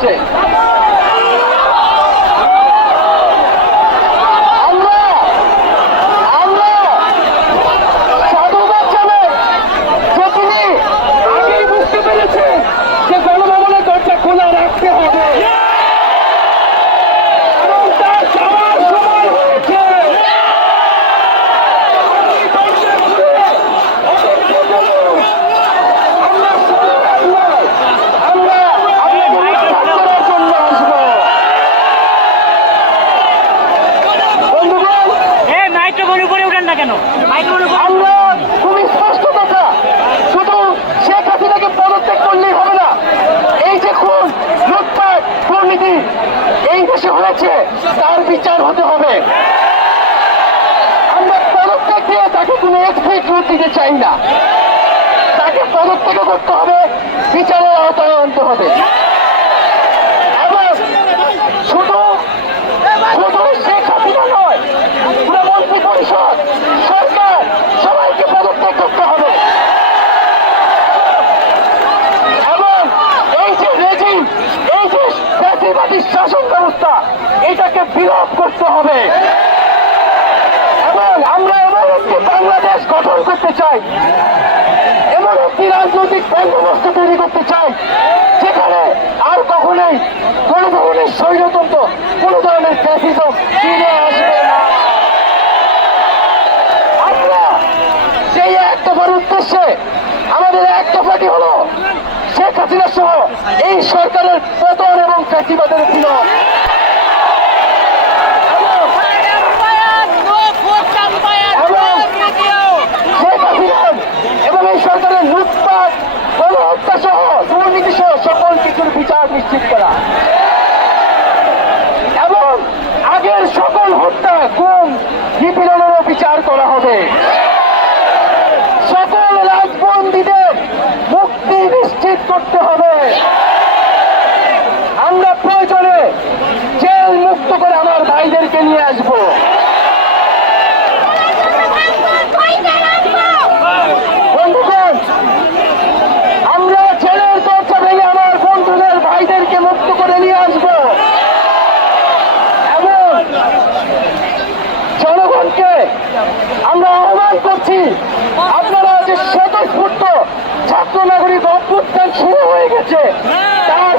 হয়েছে না কেন? স্পষ্ট কথা। শুধু শেখ হাসিনাকে পদত্যাগ করলেই হবে না। এই যে খুন, লুটপাট, দুর্নীতি, এই দেশে হয়েছে, তার বিচার হতে হবে। আমরা দিয়ে তাকে কোনো দিতে চাই না। তাকে পদত্যাগ করতে হবে, বিচারের আওতায় আনতে হবে এবং শুধু শুধু শেখ হাসিনা নয় পুরো মন্ত্রী পরিষদ সরকার সবাইকে পদত্যাগ করতে হবে এবং এই যে রেজিম এই যে ফ্যাসিবাদী শাসন ব্যবস্থা, এটাকে বিলোপ করতে হবে। এবং আমরা এমন একটি বাংলাদেশ গঠন করতে চাই এমন একটি রাজনৈতিক বন্দোবস্ত তৈরি করতে চাই, যেখানে আর কখনোই কোন ধরনের স্বৈরতন্ত্র, কোন ধরনের ফ্যাসিজম ফিরে আসবে আমরা সেই এক দফার উদ্দেশ্যে আমাদের এক দফাটি হলো শেখ হাসিনা সহ এই সরকারের পতন এবং এবং এই সরকারের লুটপাট, গণহত্যা সহ দুর্নীতি সহ সকল কিছুর বিচার নিশ্চিত করা। এবং আগের সকল হত্যা, গুম, নিপীড়নেরও বিচার করা হবে সকল রাজবন্দীদের মুক্তি নিশ্চিত করতে হবে। আমরা প্রয়োজনে জেল মুক্ত করে আমার ভাইদেরকে নিয়ে আসব। আমরা আহ্বান করছি, আপনারা যে স্বতঃস্ফূর্ত ছাত্র নাগরিক অভ্যুত্থান শুরু হয়ে গেছে। হ্যাঁ। তার